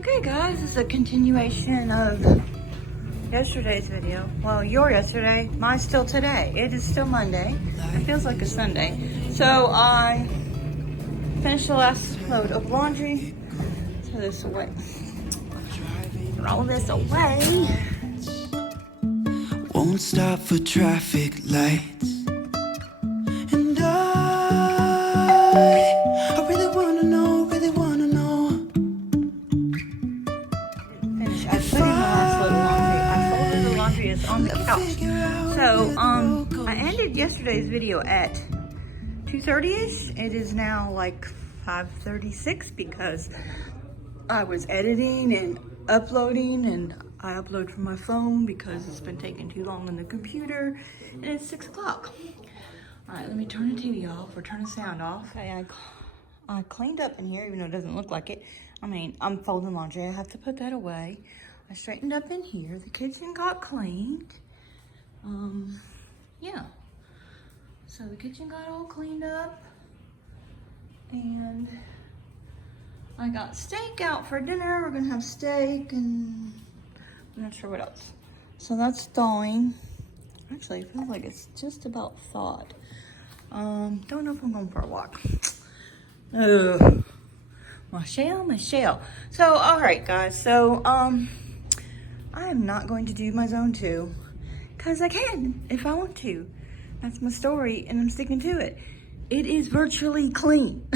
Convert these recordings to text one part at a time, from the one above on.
Okay guys, this is a continuation of yesterday's video. Well, your yesterday, mine's still today. It is still Monday. It feels like a Sunday. So I finished the last load of laundry. Throw this away. Roll this away. Won't stop for traffic lights. And I really wanna know, really wanna know. Finish. I put in the last load of laundry. I folded the laundry. It's on the couch. So I ended yesterday's video at 2:30ish. It is now like 5:36 because I was editing and uploading, and I upload from my phone because it's been taking too long on the computer, and it's 6 o'clock. All right, let me turn the TV off or turn the sound off. Okay, I cleaned up in here, even though it doesn't look like it. I mean, I'm folding laundry. I have to put that away. I straightened up in here. The kitchen got cleaned. Yeah. So the kitchen got all cleaned up, and I got steak out for dinner. We're gonna have steak, and I'm not sure what else. So that's thawing. Actually, it feels like it's just about thawed. Don't know if I'm going for a walk. Michelle. So, all right, guys. So, I am not going to do my zone 2 because I can if I want to. That's my story, and I'm sticking to it. It is virtually clean.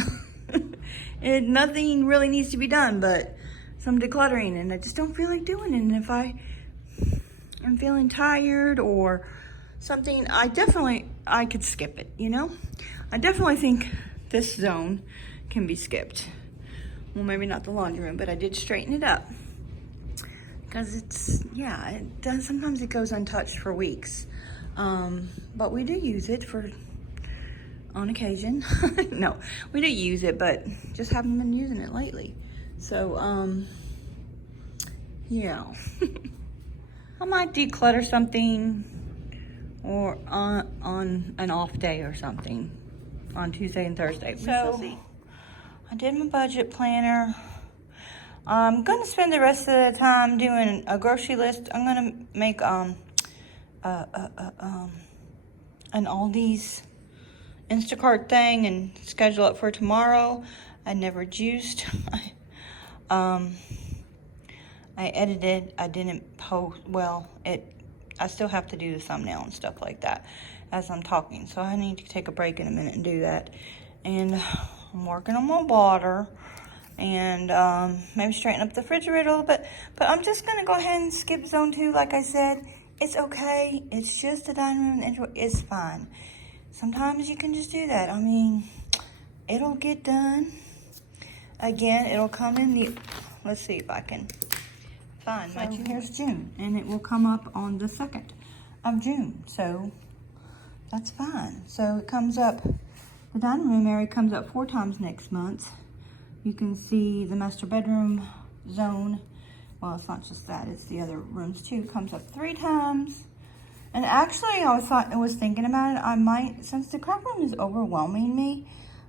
And nothing really needs to be done but some decluttering, and I just don't feel like doing it. And if I am feeling tired or something, I could skip it, you know? I definitely think this zone can be skipped. Well, maybe not the laundry room, but I did straighten it up. Because it does, sometimes it goes untouched for weeks. But we do use it on occasion. No, we do use it, but just haven't been using it lately. So, yeah. I might declutter something or on an off day or something on Tuesday and Thursday. So, I did my budget planner. I'm gonna spend the rest of the time doing a grocery list. I'm gonna make an Aldi's Instacart thing and schedule it for tomorrow. I never juiced. I edited. I didn't post. Well, I still have to do the thumbnail and stuff like that as I'm talking. So I need to take a break in a minute and do that. And I'm working on my water and maybe straighten up the refrigerator a little bit. But I'm just gonna go ahead and skip zone 2. Like I said, it's okay. It's just the dining room. It's fine. Sometimes you can just do that. I mean, it'll get done. Again, it'll come in let's see if I can find so here's June, and it will come up on the 2nd of June. So that's fine. So it comes up, the dining room area comes up 4 times next month. You can see the master bedroom zone. Well, it's not just that, it's the other rooms too. It comes up 3 times. And actually, I was thinking about it. I might, since the craft room is overwhelming me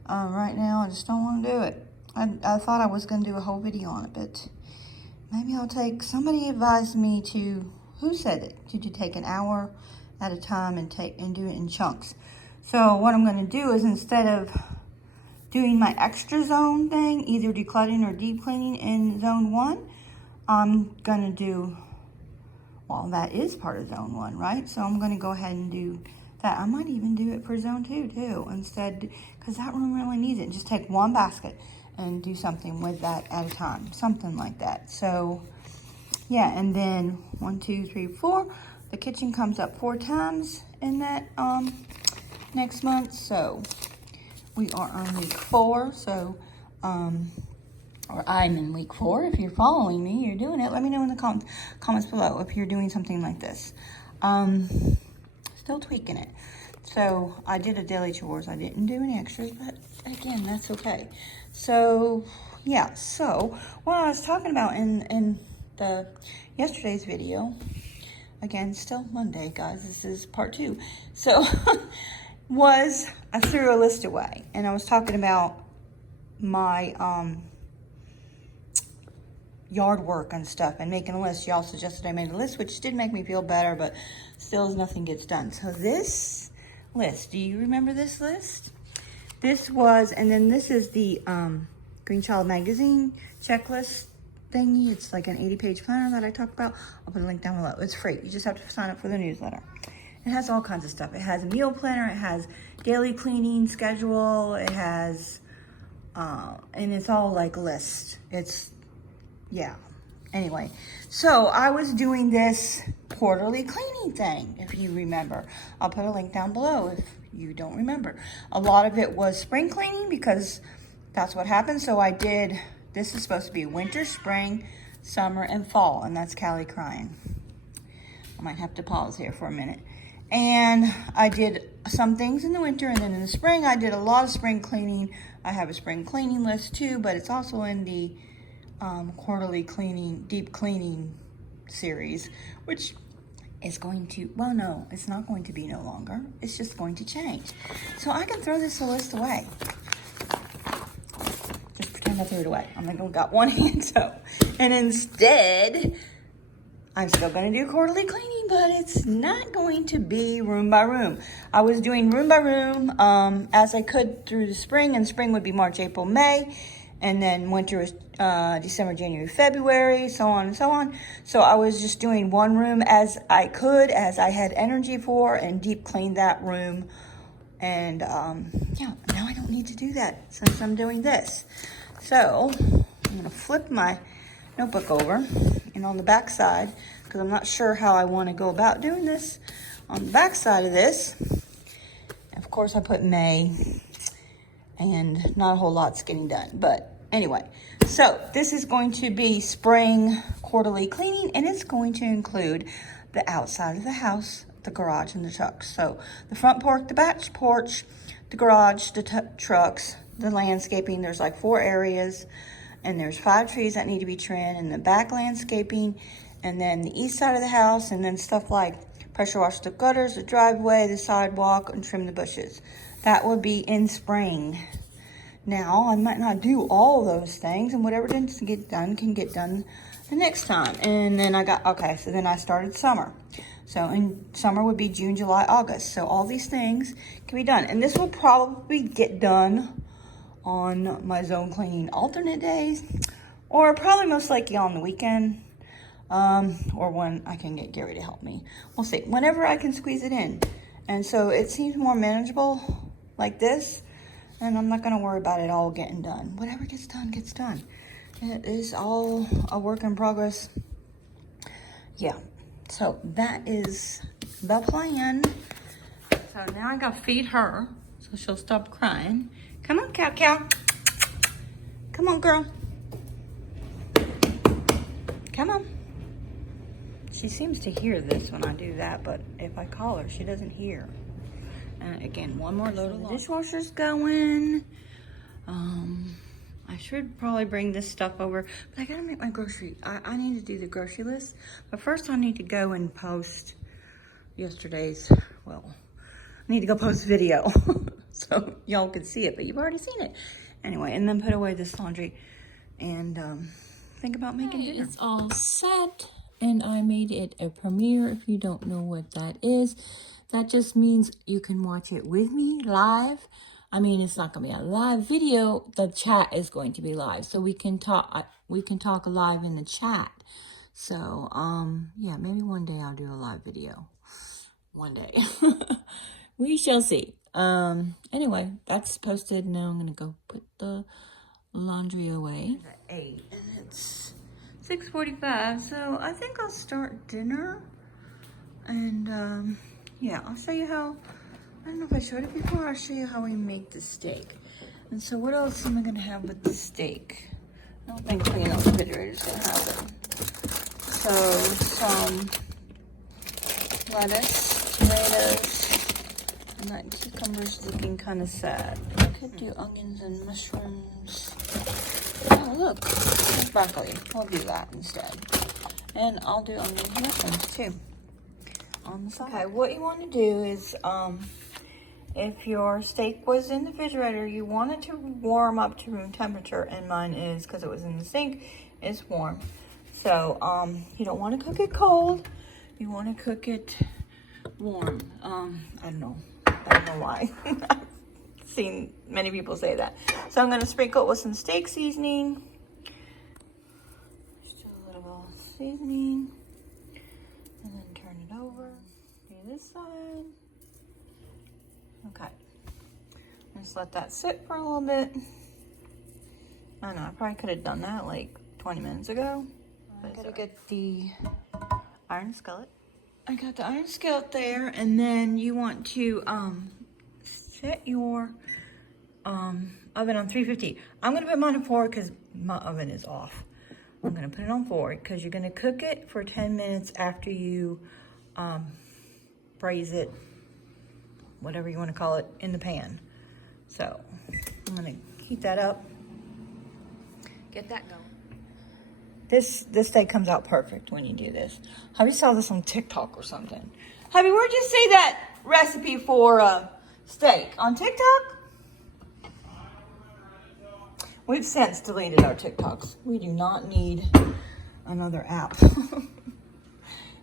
right now, I just don't want to do it. I thought I was going to do a whole video on it, but maybe I'll somebody advised me to, who said it? Did you take an hour at a time and do it in chunks? So what I'm going to do is, instead of doing my extra zone thing, either decluttering or deep cleaning in zone 1, I'm going to do, well, that is part of zone 1, right? So I'm going to go ahead and do that. I might even do it for zone 2 too, instead, because that room really needs it. Just take one basket and do something with that at a time, something like that. So yeah, and then 1, 2, 3, 4. The kitchen comes up 4 times in that next month. So we are on week 4. So or I'm in week 4. If you're following me, you're doing it. Let me know in the comments below if you're doing something like this. Still tweaking it. So I did a daily chores. I didn't do any extras, but again, that's okay. So yeah, so what I was talking about in the yesterday's video, again, still Monday, guys, this is part 2. So I threw a list away, and I was talking about my yard work and stuff and making a list. Y'all suggested I made a list, which did make me feel better, but still nothing gets done. So this list, do you remember this list? This was, and then this is the Green Child Magazine checklist thingy. It's like an 80-page planner that I talked about. I'll put a link down below. It's free. You just have to sign up for the newsletter. It has all kinds of stuff. It has a meal planner. It has daily cleaning schedule. It has, and it's all like list. It's, yeah. Anyway, so I was doing this quarterly cleaning thing, if you remember. I'll put a link down below if you don't remember. A lot of it was spring cleaning because that's what happened. So I did, this is supposed to be winter, spring, summer, and fall. And that's Callie crying. I might have to pause here for a minute. And I did some things in the winter, and then in the spring, I did a lot of spring cleaning. I have a spring cleaning list too, but it's also in the quarterly cleaning, deep cleaning series, which is going to, well, no, it's not going to be no longer. It's just going to change. So I can throw this list away. Just pretend I threw it away. I'm only got one hand, so. And instead, I'm still going to do quarterly cleaning, but it's not going to be room by room. I was doing room by room as I could through the spring, and spring would be March, April, May, and then winter was December, January, February, so on and so on. So I was just doing one room as I could, as I had energy for, and deep cleaned that room. And yeah, now I don't need to do that since I'm doing this. So I'm going to flip my notebook over, and on the back side, because I'm not sure how I want to go about doing this, on the back side of this, of course I put May, and not a whole lot's getting done, but anyway, so this is going to be spring quarterly cleaning, and it's going to include the outside of the house, the garage, and the trucks. So the front porch, the back porch, the garage, the trucks, the landscaping. There's like 4 areas, and there's 5 trees that need to be trimmed, and the back landscaping, and then the east side of the house, and then stuff like pressure wash the gutters, the driveway, the sidewalk, and trim the bushes. That would be in spring. Now, I might not do all those things, and whatever didn't get done can get done the next time. And then so then I started summer. So in summer would be June, July, August. So all these things can be done. And this will probably get done on my zone cleaning alternate days, or probably most likely on the weekend, or when I can get Gary to help me. We'll see. Whenever I can squeeze it in. And so it seems more manageable like this. And I'm not going to worry about it all getting done. Whatever gets done, gets done. It is all a work in progress. Yeah. So that is the plan. So now I got to feed her so she'll stop crying. Come on, cow cow. Come on, girl. Come on. She seems to hear this when I do that, but if I call her, she doesn't hear. And again, one more load of the dishwasher's going. I should probably bring this stuff over, but I gotta make my grocery. I need to do the grocery list, but first I need to go and post yesterday's, well, I need to go post video so y'all can see it, but you've already seen it. Anyway, and then put away this laundry and think about making dinner. It's all set, and I made it a premiere. If you don't know what that is, that just means you can watch it with me live. I mean, it's not going to be a live video. The chat is going to be live, so we can talk. We can talk live in the chat. So, yeah, maybe one day I'll do a live video. One day, we shall see. Anyway, that's posted. Now I'm going to go put the laundry away. It's at 8, and it's 6:45. So I think I'll start dinner, and yeah, I'll show you how. I don't know if I showed it before. I'll show you how we make the steak. And so what else am I going to have with the steak? I don't think cleaning out the refrigerator is going to happen. So some lettuce, tomatoes, and that cucumber's looking kind of sad. I could do onions and mushrooms. Oh, look, there's broccoli. I'll do that instead. And I'll do onions and mushrooms too on the side. Okay, what you want to do is, if your steak was in the refrigerator, you want it to warm up to room temperature, and mine is, because it was in the sink, is warm. So you don't want to cook it cold. You want to cook it warm. I don't know why. I've seen many people say that. So I'm going to sprinkle it with some steak seasoning. Just a little seasoning. And then turn it over. Do this side. Okay. Just let that sit for a little bit. I don't know, I probably could have done that like 20 minutes ago. I gotta get the iron skillet. I got the iron skillet there, and then you want to set your oven on 350. I'm gonna put mine on 4 because my oven is off. I'm gonna put it on 4 because you're gonna cook it for 10 minutes after you braise it, whatever you want to call it, in the pan. So I'm gonna heat that up, get that going. This steak comes out perfect when you do this. Hubby saw this on TikTok or something. Hubby, where'd you see that recipe for steak? On TikTok? We've since deleted our TikToks. We do not need another app.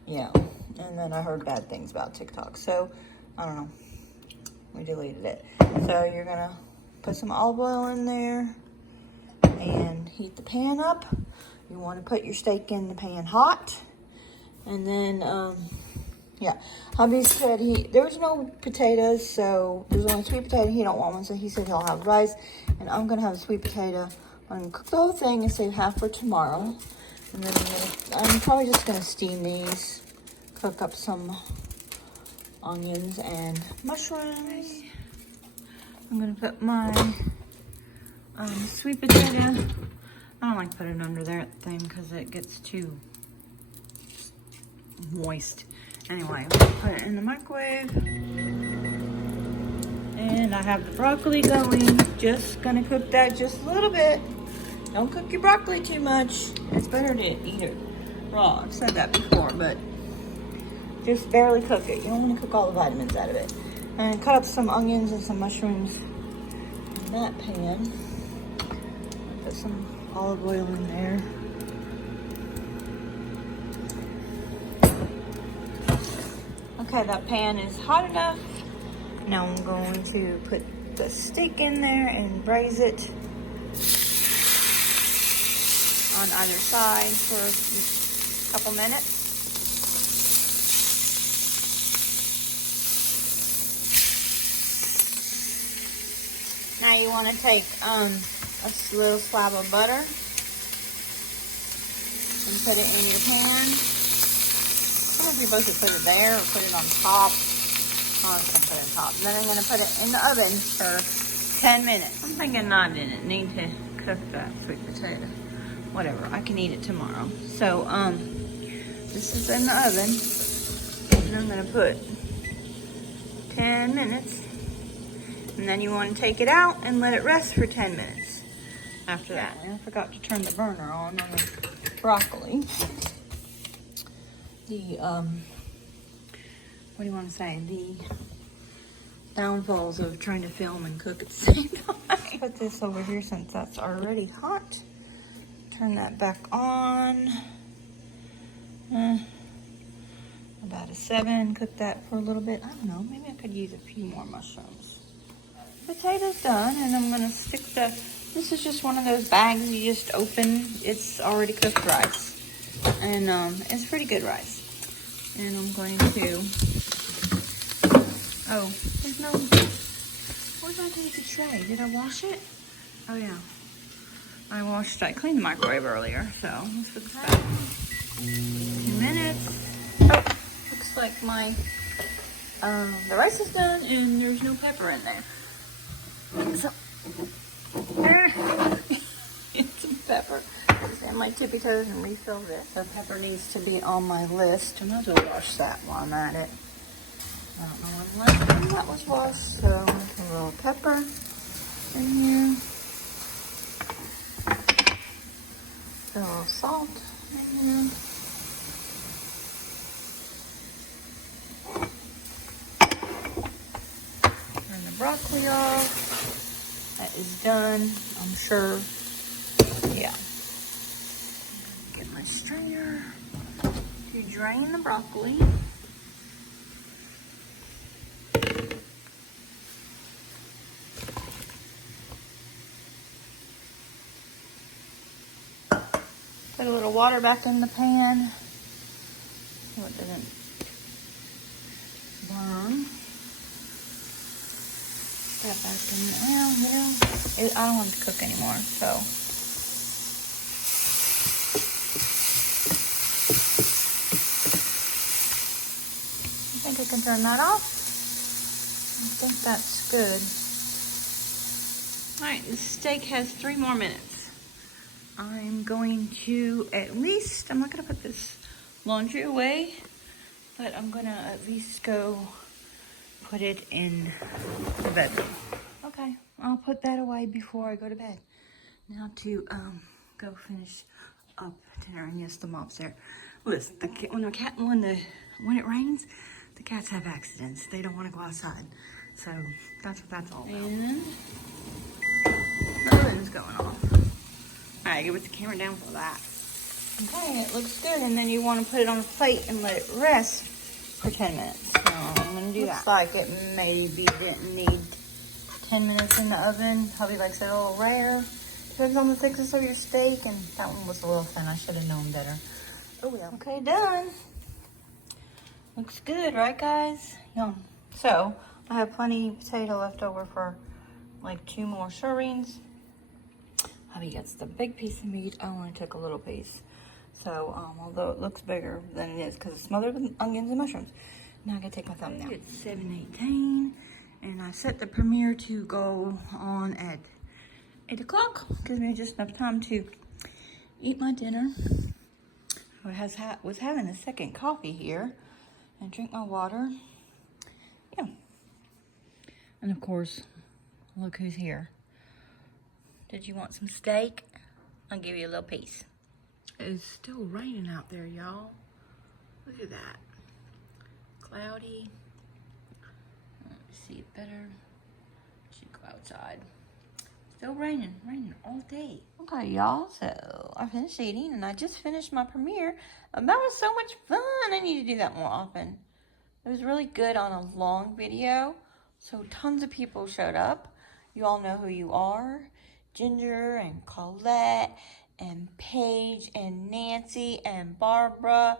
Yeah, and then I heard bad things about TikTok, so I don't know. We deleted it. So you're gonna put some olive oil in there and heat the pan up. You want to put your steak in the pan hot, and then yeah, hubby said there was no potatoes, so there's only sweet potato. He don't want one, so he said he'll have rice, and I'm gonna have a sweet potato. I'm gonna cook the whole thing and save half for tomorrow, and then I'm probably just gonna steam these, cook up some onions and mushrooms. I'm gonna put my sweet potato. I don't like putting it under that thing because it gets too moist. Anyway, put it in the microwave. And I have the broccoli going. Just gonna cook that just a little bit. Don't cook your broccoli too much. It's better to eat it raw. I've said that before, but just barely cook it. You don't want to cook all the vitamins out of it. And cut up some onions and some mushrooms in that pan. Put some olive oil in there. Okay, that pan is hot enough. Now I'm going to put the steak in there and braise it on either side for a couple minutes. Now you want to take a little slab of butter and put it in your pan. I don't know if you're supposed to put it there or put it on top. I'm just going to put it on top. And then I'm going to put it in the oven for 10 minutes. I'm thinking I didn't need to cook that sweet potato. Whatever, I can eat it tomorrow. So, this is in the oven. And I'm going to put 10 minutes. And then you want to take it out and let it rest for 10 minutes. After that, I forgot to turn the burner on the broccoli. The, what do you want to say? The downfalls of trying to film and cook at the same time. Put this over here since that's already hot. Turn that back on. About a 7. Cook that for a little bit. I don't know. Maybe I could use a few more mushrooms. Potatoes done, and I'm gonna stick this is just one of those bags you just open. It's already cooked rice, and it's pretty good rice. And I'm going to, there's no, where did I take the tray? Did I wash it? Oh yeah, I cleaned the microwave earlier, so let's put this back. 2 minutes. Oh, looks like my, the rice is done, and there's no pepper in there. So, get some pepper. And my tippy toes and refill this. The pepper needs to be on my list. I might as well wash that while I'm at it. I don't know when the last time that was washed, so I'm going to put a little pepper in here. Put a little salt in here. Turn the broccoli off. That is done, I'm sure. Yeah. strainer to drain the broccoli. Put a little water back in the pan so it doesn't burn. That back in there. I don't want it to cook anymore, so. I think I can turn that off. I think that's good. All right, the steak has 3 more minutes. I'm going to I'm not gonna put this laundry away, but I'm gonna at least go put it in the bedroom. Okay, I'll put that away before I go to bed. Now to go finish up dinner, and yes, the mop's there. Listen, when it rains, the cats have accidents. They don't want to go outside, so that's what that's all about. And the oven's going off. All right, get the camera down for that. Okay, it looks good, and then you want to put it on a plate and let it rest for 10 minutes. So I'm going to do that. Looks like it maybe didn't need 10 minutes in the oven. Hubby likes it a little rare. Depends on the thickness of your steak, and that one was a little thin. I should have known better. Oh, yeah. Okay, done. Looks good, right, guys? Yum. So, I have plenty of potato left over for like 2 more servings. Hubby gets the big piece of meat. I only took a little piece. So, although it looks bigger than it is because it's smothered with onions and mushrooms. Now I gotta take my thumbnail. It's 7:18, and I set the premiere to go on at 8 o'clock. Gives me just enough time to eat my dinner. I was having a second coffee here and drink my water. Yeah. And of course, look who's here. Did you want some steak? I'll give you a little piece. It's still raining out there, y'all. Look at that. Cloudy. Let me see it better. Should go outside. Still raining all day. Okay, y'all, so I finished eating, and I just finished my premiere. That was so much fun. I need to do that more often. It was really good on a long video, so tons of people showed up. You all know who you are. Ginger and Colette and Paige and Nancy and Barbara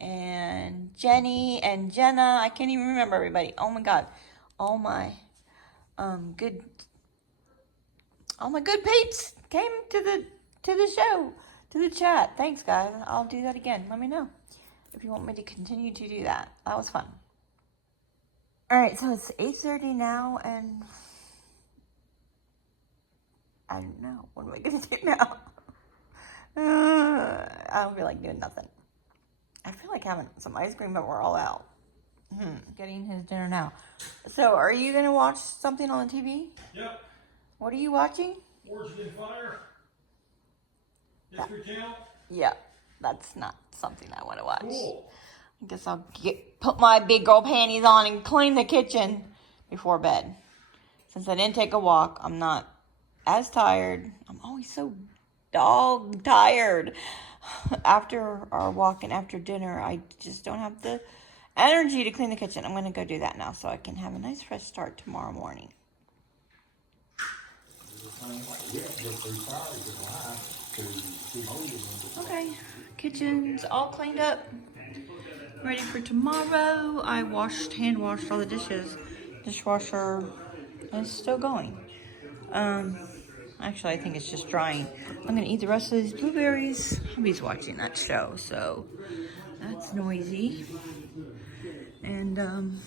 and Jenny and Jenna. I can't even remember everybody. Oh my God. All my good peeps came to the show, to the chat. Thanks, guys. I'll do that again. Let me know if you want me to continue to do that. That was fun. All right, so it's 8:30 now, and I don't know. What am I going to do now? I don't feel like doing nothing. I feel like having some ice cream, but we're all out. Getting his dinner now. So, are you going to watch something on the TV? Yep. What are you watching? Origin and Fire. History Channel. Yeah, that's not something I want to watch. Cool. I guess I'll put my big girl panties on and clean the kitchen before bed. Since I didn't take a walk, I'm not as tired. I'm always so dog tired after our walk and after dinner. I just don't have the energy to clean the kitchen. I'm going to go do that now so I can have a nice fresh start tomorrow morning. Okay, kitchen's all cleaned up, ready for tomorrow. I hand washed all the dishes. Dishwasher is still going. Actually, I think it's just drying. I'm gonna eat the rest of these blueberries. Hubby's watching that show, so that's noisy. And I'm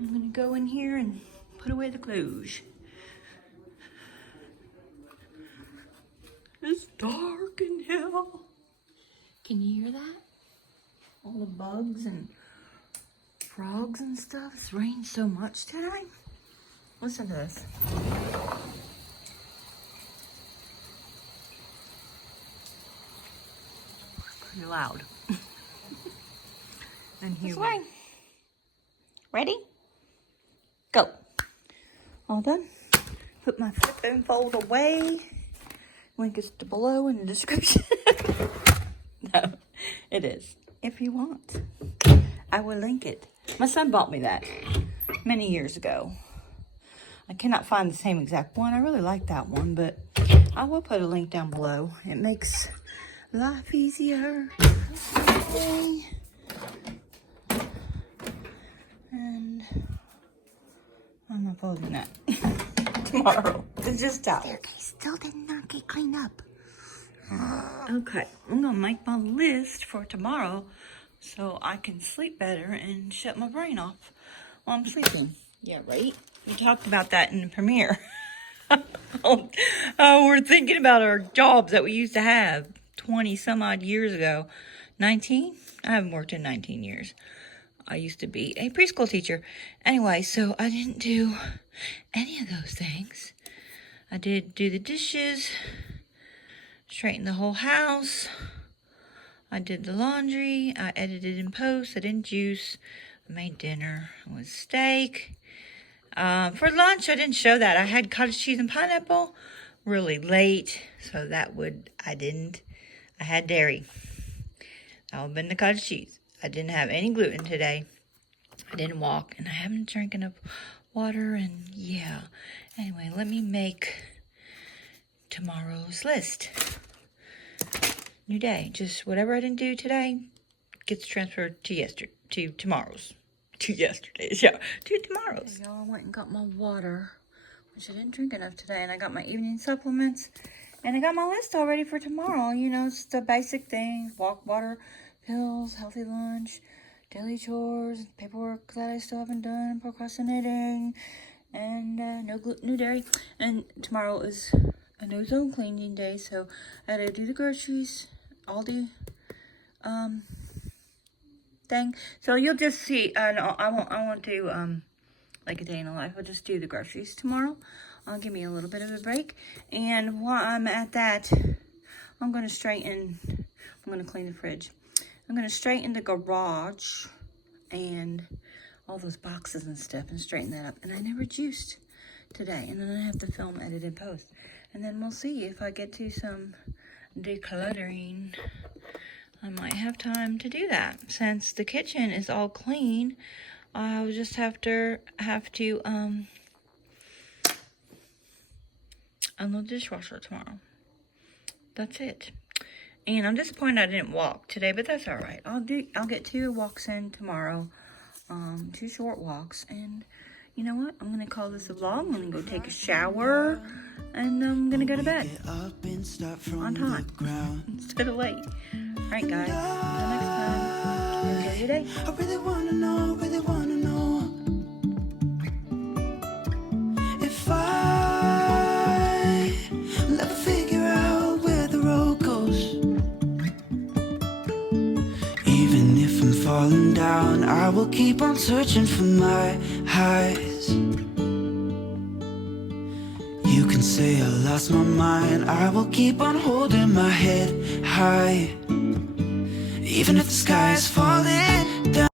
gonna go in here and put away the clothes. It's dark in hell. Can you hear that? All the bugs and frogs and stuff. It's rained so much today. Listen to this. Pretty loud. And here we ready? Go. All done. Put my flip and fold away. Link is below in the description. It is. If you want, I will link it. My son bought me that many years ago. I cannot find the same exact one. I really like that one, but I will put a link down below. It makes life easier. Okay. And I'm not folding that tomorrow. It's just towel. Still did not get cleaned up. Okay, I'm gonna make my list for tomorrow so I can sleep better and shut my brain off while I'm sleeping. Yeah, right? We talked about that in the premiere. We're thinking about our jobs that we used to have 20 some odd years ago. 19? I haven't worked in 19 years. I used to be a preschool teacher. Anyway, so I didn't do any of those things. I did do the dishes, straighten the whole house. I did the laundry. I edited in post. I didn't juice. I made dinner. It was steak. For lunch, I didn't show that. I had cottage cheese and pineapple really late, so I didn't. I had dairy. That would have been the cottage cheese. I didn't have any gluten today. I didn't walk, and I haven't drank enough water, and yeah. Anyway, let me make tomorrow's list. New day. Just whatever I didn't do today gets transferred to tomorrow's. To yesterday's, yeah. To tomorrow's. Y'all, I went and got my water, which I didn't drink enough today, and I got my evening supplements, and I got my list all ready for tomorrow. You know, it's the basic things: walk, water, pills, healthy lunch, daily chores, paperwork that I still haven't done, procrastinating, and no gluten, no dairy. And tomorrow is a no zone cleaning day, so I had to do the groceries, all the thing. So you'll just see. No, I won't do like a day in the life. I'll just do the groceries tomorrow. I'll give me a little bit of a break, and while I'm at that, I'm gonna clean the fridge. I'm gonna straighten the garage and all those boxes and stuff, and straighten that up. And I never juiced today, and then I have to film, edit, and post, and then we'll see if I get to some decluttering. I might have time to do that. Since the kitchen is all clean, I'll just have to unload the dishwasher tomorrow. That's it. And I'm disappointed I didn't walk today, but that's all right. I'll get 2 walks in tomorrow. 2 short walks, and you know what? I'm gonna call this a vlog. I'm gonna go take a shower, and I'm gonna go to bed on time instead of late. All right, guys. Until next time. Enjoy your day. I really wanna know if I will ever figure out where the road goes. Even if I'm falling down, I will keep on searching for my highs. You can say I lost my mind, I will keep on holding my head high. Even if the sky is falling down.